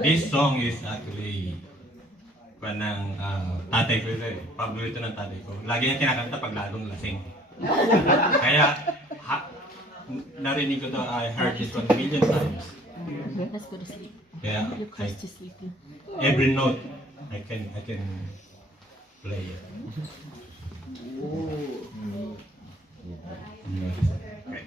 This song is actually ng tatay ko ito eh. Paborito ng tatay ko. Lagi niya kinakanta pag lalong lasing. Kaya, narinig ko to, I heard this one a million times. Let's go to sleep. Kaya, You're close to sleeping. every note, I can play it. Okay.